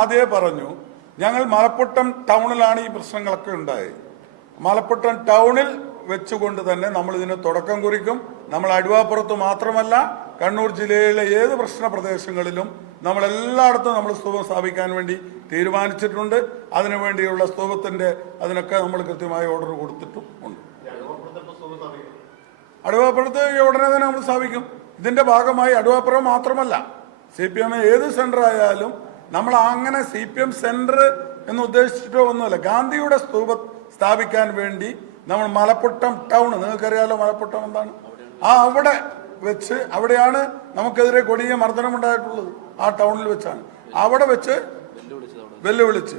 ആദ്യമേ പറഞ്ഞു ഞങ്ങൾ മലപ്പുറം ടൗണിലാണ് ഈ പ്രശ്നങ്ങളൊക്കെ ഉണ്ടായത്. മലപ്പുറം ടൗണിൽ വെച്ചുകൊണ്ട് തന്നെ നമ്മൾ ഇതിന് തുടക്കം കുറിക്കും. നമ്മൾ അടിവാപ്പുറത്ത് മാത്രമല്ല കണ്ണൂർ ജില്ലയിലെ ഏത് പ്രശ്ന പ്രദേശങ്ങളിലും നമ്മൾ എല്ലായിടത്തും നമ്മൾ സ്തൂപം സ്ഥാപിക്കാൻ വേണ്ടി തീരുമാനിച്ചിട്ടുണ്ട്. അതിനുവേണ്ടിയുള്ള സ്തൂപത്തിന്റെ അതിനൊക്കെ നമ്മൾ കൃത്യമായ ഓർഡർ കൊടുത്തിട്ടും ഉണ്ട് അടുവാപ്പുറത്ത് ഉടനെ തന്നെ നമ്മൾ സ്ഥാപിക്കും. ഇതിന്റെ ഭാഗമായി അടുവാപ്പുറം മാത്രമല്ല സി പി എം ഏത് സെന്റർ ആയാലും നമ്മൾ അങ്ങനെ സി പി എം സെന്റർ എന്ന് ഉദ്ദേശിച്ചിട്ടോ ഒന്നുമല്ല. ഗാന്ധിയുടെ സ്തൂപ സ്ഥാപിക്കാൻ വേണ്ടി നമ്മൾ മലപ്പുട്ടം ടൗൺ നിങ്ങൾക്കറിയാലോ മലപ്പുട്ടം എന്താണ്? ആ അവിടെ വെച്ച് അവിടെയാണ് നമുക്കെതിരെ കൊടിയ മർദ്ദനമുണ്ടായിട്ടുള്ളത് ആ ടൗണിൽ വെച്ചാണ്. അവിടെ വെച്ച് വെല്ലുവിളിച്ച്.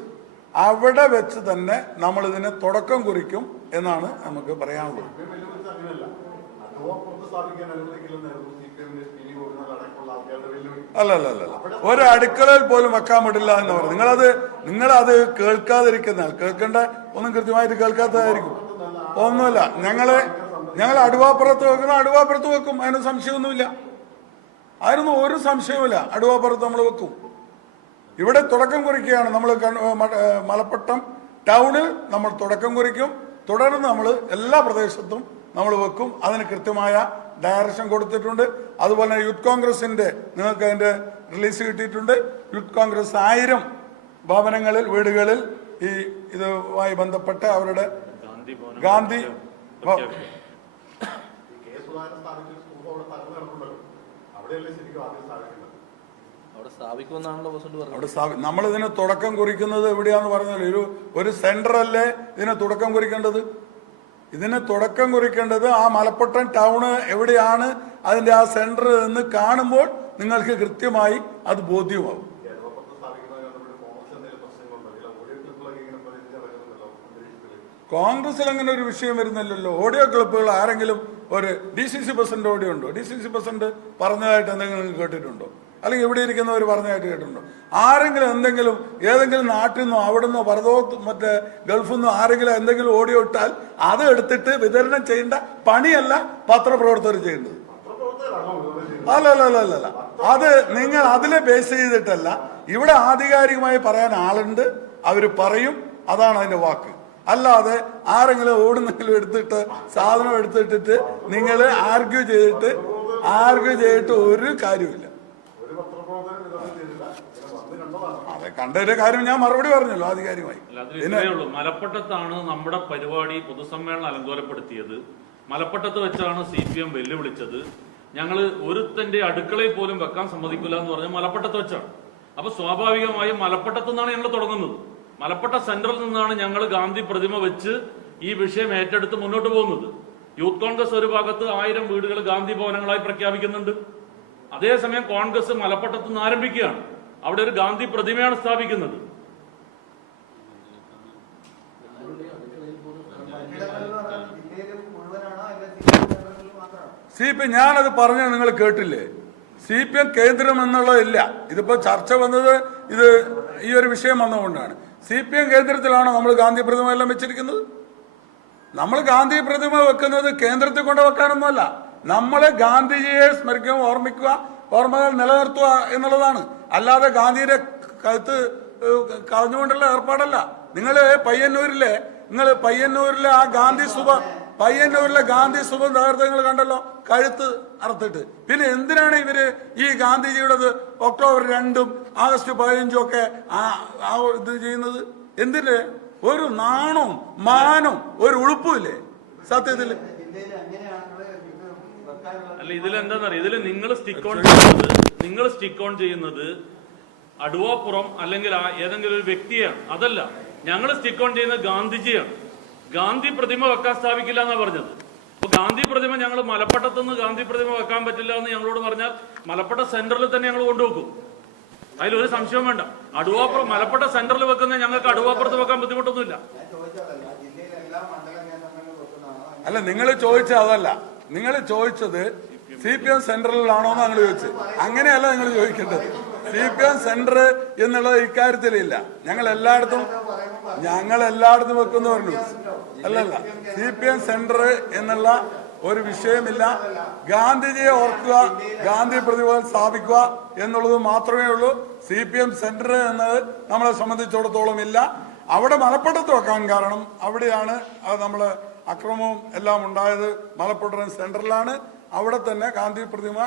അവിടെ വെച്ച് തന്നെ നമ്മൾ ഇതിന് തുടക്കം കുറിക്കും എന്നാണ് നമുക്ക് പറയാനുള്ളത്. അല്ല അല്ല. ഒരു അടുക്കളയിൽ പോലും വെക്കാൻ പറ്റില്ല എന്ന് പറഞ്ഞു. നിങ്ങളത് നിങ്ങളത് കേൾക്കാതിരിക്കുന്ന കേൾക്കേണ്ട ഒന്നും കൃത്യമായിട്ട് കേൾക്കാത്തതായിരിക്കും. ഒന്നുമില്ല ഞങ്ങൾ ഞങ്ങൾ അടുവാപ്പുറത്ത് വെക്കുന്ന അടുവാപ്പുറത്ത് വെക്കും. അതിന് സംശയമൊന്നുമില്ല. അതിനൊന്നും ഒരു സംശയവുമില്ല. അടുവാപ്പുറത്ത് നമ്മൾ വെക്കും. ഇവിടെ തുടക്കം കുറിക്കുകയാണ് നമ്മൾ മലപ്പട്ടം ടൗണിൽ നമ്മൾ തുടക്കം കുറിക്കും. തുടർന്ന് നമ്മൾ എല്ലാ പ്രദേശത്തും നമ്മൾ വെക്കും. അതിന് കൃത്യമായ ഡയറക്ഷൻ കൊടുത്തിട്ടുണ്ട്. അതുപോലെ തന്നെ യൂത്ത് കോൺഗ്രസിന്റെ നിങ്ങൾക്ക് അതിന്റെ റിലീസ് കിട്ടിയിട്ടുണ്ട്. യൂത്ത് കോൺഗ്രസ് ആയിരം ഭവനങ്ങളിൽ വീടുകളിൽ ഈ ഇതുമായി ബന്ധപ്പെട്ട് അവരുടെ ഗാന്ധി അവിടെ തകർന്നു അവിടെയല്ലേ ശരിക്കും ആദ്യം സ്ഥാപിക്കേണ്ടത് അവിടെ സ്ഥാപിക്കുമെന്നാണല്ലോ പ്രസിഡന്റ് പറഞ്ഞത്. അവിടെ നമ്മൾ ഇതിന് തുടക്കം കുറിക്കുന്നത് എവിടെയാന്ന് പറഞ്ഞാൽ ഒരു ഒരു സെന്റർ അല്ലേ ഇതിന് തുടക്കം കുറിക്കേണ്ടത്? ഇതിന് തുടക്കം കുറിക്കേണ്ടത് ആ മലപ്പുറം ടൗണ് എവിടെയാണ്? അതിന്റെ ആ സെന്റർ എന്ന് കാണുമ്പോൾ നിങ്ങൾക്ക് കൃത്യമായി അത് ബോധ്യമാവും. കോൺഗ്രസിൽ അങ്ങനെ ഒരു വിഷയം വരുന്നില്ലല്ലോ. ഓഡിയോ ക്ലിപ്പുകൾ ആരെങ്കിലും ഒരു D C C president audio ഉണ്ടോ ഡി സി സി പ്രസിഡന്റ് പറഞ്ഞതായിട്ട് എന്തെങ്കിലും കേട്ടിട്ടുണ്ടോ? അല്ലെങ്കിൽ ഇവിടെ ഇരിക്കുന്നവർ പറഞ്ഞതായിട്ട് കേട്ടിട്ടുണ്ടോ. ആരെങ്കിലും എന്തെങ്കിലും ഏതെങ്കിലും നാട്ടിൽ നിന്നോ അവിടെ നിന്നോ പറതോ മറ്റേ ഗൾഫിൽ നിന്നോ ആരെങ്കിലും എന്തെങ്കിലും ഓഡിയോ ഇട്ടാൽ അത് എടുത്തിട്ട് വിതരണം ചെയ്യേണ്ട പണിയല്ല പത്രപ്രവർത്തകർ ചെയ്യേണ്ടത് അല്ല അല്ല അല്ല അല്ല അത് നിങ്ങൾ അതിലെ ബേസ് ചെയ്തിട്ടല്ല. ഇവിടെ ആധികാരികമായി പറയാൻ ആളുണ്ട്. അവർ പറയും. അതാണ് അതിന്റെ വാക്ക്. അല്ലാതെ ആരെങ്കിലും ഓടുന്നെങ്കിലും എടുത്തിട്ട് സാധനം എടുത്തിട്ടിട്ട് നിങ്ങൾ ആർഗ്യൂ ചെയ്തിട്ട് ആർഗ്യൂ ചെയ്തിട്ട് ഒരു കാര്യമില്ല അതെ കണ്ടൊരു കാര്യം ഞാൻ മറുപടി പറഞ്ഞല്ലോ ആധികാരികമായി. മലപ്പുറത്താണ് മലപ്പട്ടത്താണ് നമ്മുടെ പരിപാടി പൊതുസമ്മേളനം അലങ്കോലപ്പെടുത്തിയത്. മലപ്പട്ടത്ത് വെച്ചാണ് സി പി എം വെല്ലുവിളിച്ചത്. ഞങ്ങൾ ഒരുത്തന്റെ അടുക്കളയിൽ പോലും വെക്കാൻ സമ്മതിക്കില്ല എന്ന് പറഞ്ഞ് മലപ്പട്ടത്ത് വെച്ചാണ്. അപ്പൊ സ്വാഭാവികമായും മലപ്പട്ടത്തു നിന്നാണ് ഞങ്ങൾ തുടങ്ങുന്നത്. മലപ്പട്ട സെന്ററിൽ നിന്നാണ് ഞങ്ങൾ ഗാന്ധി പ്രതിമ വെച്ച് ഈ വിഷയം ഏറ്റെടുത്ത് മുന്നോട്ട് പോകുന്നത്. യൂത്ത് കോൺഗ്രസ് ഒരു ഭാഗത്ത് ആയിരം വീടുകൾ ഗാന്ധി ഭവനങ്ങളായി പ്രഖ്യാപിക്കുന്നുണ്ട്. അതേസമയം കോൺഗ്രസ് മലപ്പട്ടത്ത് നിന്ന് ആരംഭിക്കുകയാണ്. അവിടെ ഒരു ഗാന്ധി പ്രതിമയാണ് സ്ഥാപിക്കുന്നത്. സി പി ഞാനത് പറഞ്ഞത് നിങ്ങൾ കേട്ടില്ലേ? സി പി എം കേന്ദ്രം എന്നുള്ളതില്ല ഇതിപ്പോ ചർച്ച വന്നത് ഇത് ഈ ഒരു വിഷയം വന്നുകൊണ്ടാണ് സി പി എം കേന്ദ്രത്തിലാണോ നമ്മൾ ഗാന്ധി പ്രതിമ എല്ലാം വെച്ചിരിക്കുന്നത്? നമ്മൾ ഗാന്ധി പ്രതിമ വെക്കുന്നത് കേന്ദ്രത്തിൽ കൊണ്ട് വെക്കാനൊന്നുമല്ല. നമ്മൾ ഗാന്ധിജിയെ സ്മരിക്കുക ഓർമ്മിക്കുക ഓർമ്മകൾ നിലനിർത്തുക എന്നുള്ളതാണ്. അല്ലാതെ ഗാന്ധിയുടെ കഴുത്ത് കളഞ്ഞുകൊണ്ടുള്ള ഏർപ്പാടല്ല. നിങ്ങൾ പയ്യന്നൂരിലെ നിങ്ങൾ പയ്യന്നൂരിലെ ആ ഗാന്ധി സുഭ പയ്യന്നൂരിലെ ഗാന്ധി സുഭം തകർത്ത് നിങ്ങൾ കണ്ടല്ലോ? കഴുത്ത് അറുത്തിട്ട്. പിന്നെ എന്തിനാണ് ഇവർ ഈ ഗാന്ധിജിയുടെ ഒക്ടോബർ രണ്ടും ആഗസ്റ്റ് പതിനഞ്ചും ഒക്കെ ആ ആ ഇത് ചെയ്യുന്നത്? എന്തിന്? ഒരു നാണവും മാനവും ഒരു ഉളുപ്പുമില്ലേ? സത്യത്തിൽ അല്ല ഇതിലെന്താന്നറിയ ഇതിൽ ഇതിൽ നിങ്ങൾ സ്റ്റിക്ക് ഓൺ ചെയ്യുന്നത് നിങ്ങൾ സ്റ്റിക്ക് ഓൺ ചെയ്യുന്നത് അടുവാപ്പുറം അല്ലെങ്കിൽ ആ ഏതെങ്കിലും ഒരു വ്യക്തിയാണ്. അതല്ല ഞങ്ങൾ സ്റ്റിക്ക് ഓൺ ചെയ്യുന്നത് ഗാന്ധിജിയാണ്. ഗാന്ധി പ്രതിമ വെക്കാൻ സ്ഥാപിക്കില്ല എന്നാണ് പറഞ്ഞത്. അപ്പൊ ഗാന്ധി പ്രതിമ ഞങ്ങൾ മലപ്പട്ടത്ത് നിന്ന് ഗാന്ധി പ്രതിമ വെക്കാൻ പറ്റില്ല എന്ന് ഞങ്ങളോട് പറഞ്ഞാൽ മലപ്പട്ട സെന്ററിൽ തന്നെ ഞങ്ങൾ കൊണ്ടുവെക്കും. അതിലൊരു സംശയം വേണ്ട. അടുവാപ്പുറം മലപ്പട്ട സെന്ററിൽ വെക്കുന്ന ഞങ്ങൾക്ക് അടുവാപ്പുറത്ത് വെക്കാൻ ബുദ്ധിമുട്ടൊന്നുമില്ല. അല്ല നിങ്ങൾ ചോദിച്ചത് അതല്ല. നിങ്ങൾ ചോദിച്ചത് സി പി എം സെൻട്രലിലാണോ എന്ന് നിങ്ങൾ ചോദിച്ചു. അങ്ങനെയല്ല നിങ്ങൾ ചോദിക്കേണ്ടത്. സി പി എം സെന്റർ എന്നുള്ളത് ഇക്കാര്യത്തിലില്ല. ഞങ്ങൾ എല്ലായിടത്തും ഞങ്ങൾ എല്ലായിടത്തും വെക്കുന്നു പറഞ്ഞു. അല്ലല്ല. സി പി എം സെന്റർ എന്നുള്ള ഒരു വിഷയമില്ല. ഗാന്ധിജിയെ ഓർക്കുക ഗാന്ധി പ്രതിഭകൾ സ്ഥാപിക്കുക എന്നുള്ളത് മാത്രമേ ഉള്ളൂ. സി പി എം സെന്റർ എന്നത് നമ്മളെ സംബന്ധിച്ചിടത്തോളം ഇല്ല. അവിടെ മലപ്പുറത്ത് വെക്കാൻ കാരണം അവിടെയാണ് അത് നമ്മൾ അക്രമവും എല്ലാം ഉണ്ടായത്. മലപ്പുറം സെന്ററിലാണ്. അവിടെ തന്നെ ഗാന്ധി പ്രതിമ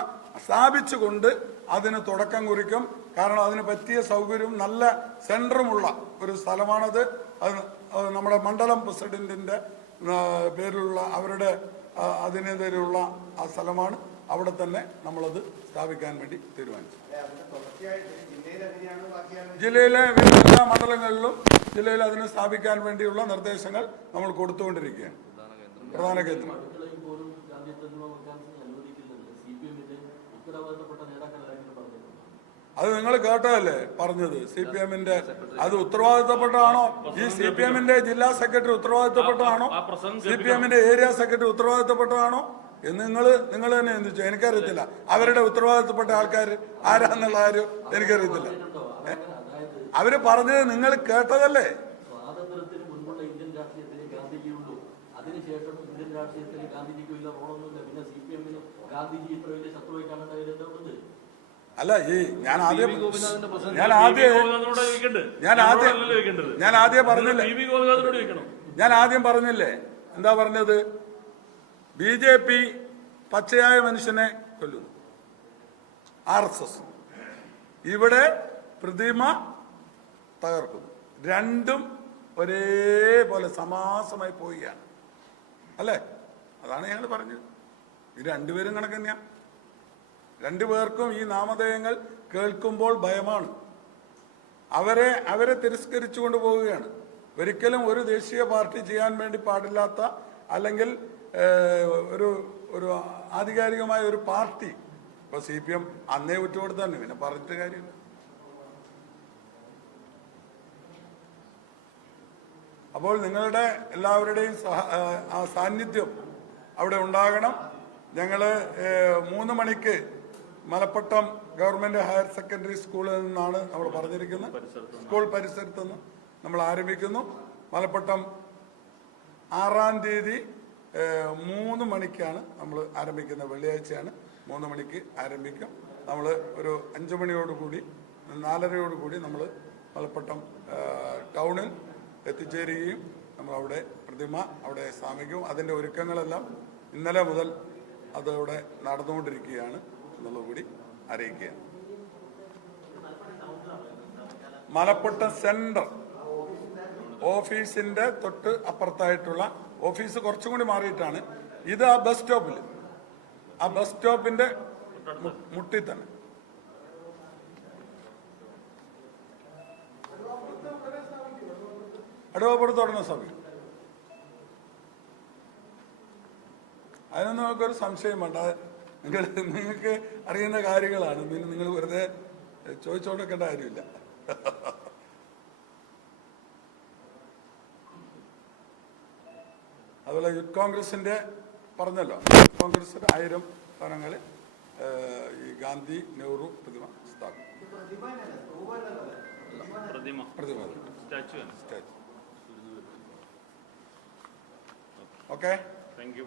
സ്ഥാപിച്ചുകൊണ്ട് അതിന് തുടക്കം കുറിക്കും. കാരണം അതിന് പറ്റിയ സൗകര്യവും നല്ല സെന്ററുമുള്ള ഒരു സ്ഥലമാണത്. അത് നമ്മുടെ മണ്ഡലം പ്രസിഡന്റിന്റെ ആ, പേരിലുള്ള അവരുടെ അതിനെതിരെയുള്ള ആ സ്ഥലമാണ്. അവിടെ തന്നെ നമ്മളത് സ്ഥാപിക്കാൻ വേണ്ടി തീരുമാനിച്ചു. ജില്ലയിലെ എല്ലാ മണ്ഡലങ്ങളിലും ജില്ലയിൽ അതിനെ സ്ഥാപിക്കാൻ വേണ്ടിയുള്ള നിർദ്ദേശങ്ങൾ നമ്മൾ കൊടുത്തുകൊണ്ടിരിക്കുകയാണ്. പ്രധാന കേന്ദ്രം അടുക്കളയിൽ പോലും ഗാന്ധി പ്രതിമ വെക്കാൻ അനുവദിക്കുന്നുണ്ട് സി പി എമ്മിന്റെ ഉത്തരവാദിത്തപ്പെട്ട നേതാക്കളായിരുന്നു പറഞ്ഞിട്ടുണ്ട്? അത് നിങ്ങൾ കേട്ടതല്ലേ പറഞ്ഞത് സി പി എമ്മിന്റെ അത് ഉത്തരവാദിത്തപ്പെട്ടാണോ ഈ സി പി എമ്മിന്റെ ജില്ലാ സെക്രട്ടറി ഉത്തരവാദിത്തപ്പെട്ടാണോ പ്രസംഗം സി പി എമ്മിന്റെ ഏരിയ സെക്രട്ടറി ഉത്തരവാദിത്തപ്പെട്ടാണോ എന്ന് നിങ്ങൾ നിങ്ങൾ തന്നെ എന്തിച്ചു എനിക്കറിയത്തില്ല. അവരുടെ ഉത്തരവാദിത്തപ്പെട്ട ആൾക്കാർ ആരാന്നുള്ള കാര്യം എനിക്കറിയത്തില്ല? അവർ പറഞ്ഞത് നിങ്ങൾ കേട്ടതല്ലേ? അതിനുശേഷം ഇന്ത്യൻ രാഷ്ട്രീയത്തിൽ ഗാന്ധിജിക്ക് വലിയ റോളൊന്നുമില്ല പിന്നെ സി പി എമ്മിന് ഗാന്ധിജി ഇത്ര വലിയ ശത്രുവായി കാണേണ്ട കാര്യം എന്താ ഉള്ളത് അല്ല ഈ ഞാൻ ആദ്യം ഞാൻ. ആദ്യം? ഞാൻ ആദ്യം ഞാൻ ആദ്യം പറഞ്ഞില്ലേ? ഞാൻ ആദ്യം പറഞ്ഞില്ലേ? എന്താ പറഞ്ഞത്? ബി ജെ പി പച്ചയായ മനുഷ്യനെ കൊല്ലുന്നു. R S S. ഇവിടെ പ്രതിമ തകർക്കുന്നു. രണ്ടും ഒരേപോലെ സമാസമായി പോവുകയാണ്. അല്ലേ? അതാണ് ഞങ്ങൾ പറഞ്ഞത്. ഇത് രണ്ടുപേരും കണക്ക് തന്നെയാണ് രണ്ടുപേർക്കും ഈ നാമധേയങ്ങൾ കേൾക്കുമ്പോൾ ഭയമാണ്. അവരെ അവരെ തിരസ്കരിച്ചു കൊണ്ടുപോവുകയാണ് ഒരിക്കലും ഒരു ദേശീയ പാർട്ടി ചെയ്യാൻ വേണ്ടി പാടില്ലാത്ത അല്ലെങ്കിൽ ഒരു ഒരു ആധികാരികമായ ഒരു പാർട്ടി. ഇപ്പൊ സി പി എം അന്നേ വിട്ടുകൊടുത്താണ് പിന്നെ പറഞ്ഞിട്ട് കാര്യമില്ല. അപ്പോൾ നിങ്ങളുടെ എല്ലാവരുടെയും സാന്നിധ്യം അവിടെ ഉണ്ടാകണം. ഞങ്ങൾ മൂന്ന് മണിക്ക് മലപ്പട്ടം ഗവൺമെന്റ് ഹയർ സെക്കൻഡറി സ്കൂളിൽ നിന്നാണ് നമ്മൾ പറഞ്ഞിരിക്കുന്നത്. സ്കൂൾ പരിസരത്ത് നിന്ന് നമ്മൾ ആരംഭിക്കുന്നു. മലപ്പട്ടം ആറാം തീയതി മൂന്ന് മണിക്കാണ് നമ്മൾ ആരംഭിക്കുന്നത് വെള്ളിയാഴ്ചയാണ്. മൂന്ന് മണിക്ക് ആരംഭിക്കും. നമ്മൾ ഒരു അഞ്ചു മണിയോടുകൂടി നാലരയോടുകൂടി നമ്മൾ മലപ്പട്ടം ടൗണിൽ എത്തിച്ചേരുകയും നമ്മളവിടെ പ്രതിമ അവിടെ സ്ഥാപിക്കും. അതിന്റെ ഒരുക്കങ്ങളെല്ലാം ഇന്നലെ മുതൽ അതവിടെ നടന്നുകൊണ്ടിരിക്കുകയാണ് എന്നുള്ളത് കൂടി അറിയിക്കുകയാണ്. മലപ്പട്ടം സെൻട്രൽ ഓഫീസിന്റെ തൊട്ട് അപ്പുറത്തായിട്ടുള്ള ഓഫീസ് കുറച്ചും കൂടി മാറിയിട്ടാണ്. ഇത് ആ ബസ് സ്റ്റോപ്പിൽ ആ ബസ് സ്റ്റോപ്പിന്റെ മുട്ടി തന്നെ. അടവപ്പുറത്ത് തുടങ്ങുന്ന സമയം അതിനൊന്നും നമുക്കൊരു സംശയം വേണ്ട. നിങ്ങൾ നിങ്ങൾക്ക് അറിയുന്ന കാര്യങ്ങളാണ്. പിന്നെ നിങ്ങൾ വെറുതെ ചോദിച്ചോണ്ടിരിക്കേണ്ട കാര്യമില്ല. അതുപോലെ യൂത്ത് കോൺഗ്രസിന്റെ പറഞ്ഞല്ലോ. യൂത്ത് കോൺഗ്രസ് ആയിരം സ്ഥലങ്ങളിൽ ഈ ഗാന്ധി നെഹ്റു പ്രതിമ സ്ഥാപിക്കും പ്രതിമ പ്രതിമ സ്റ്റാച്ചു Okay? Thank you.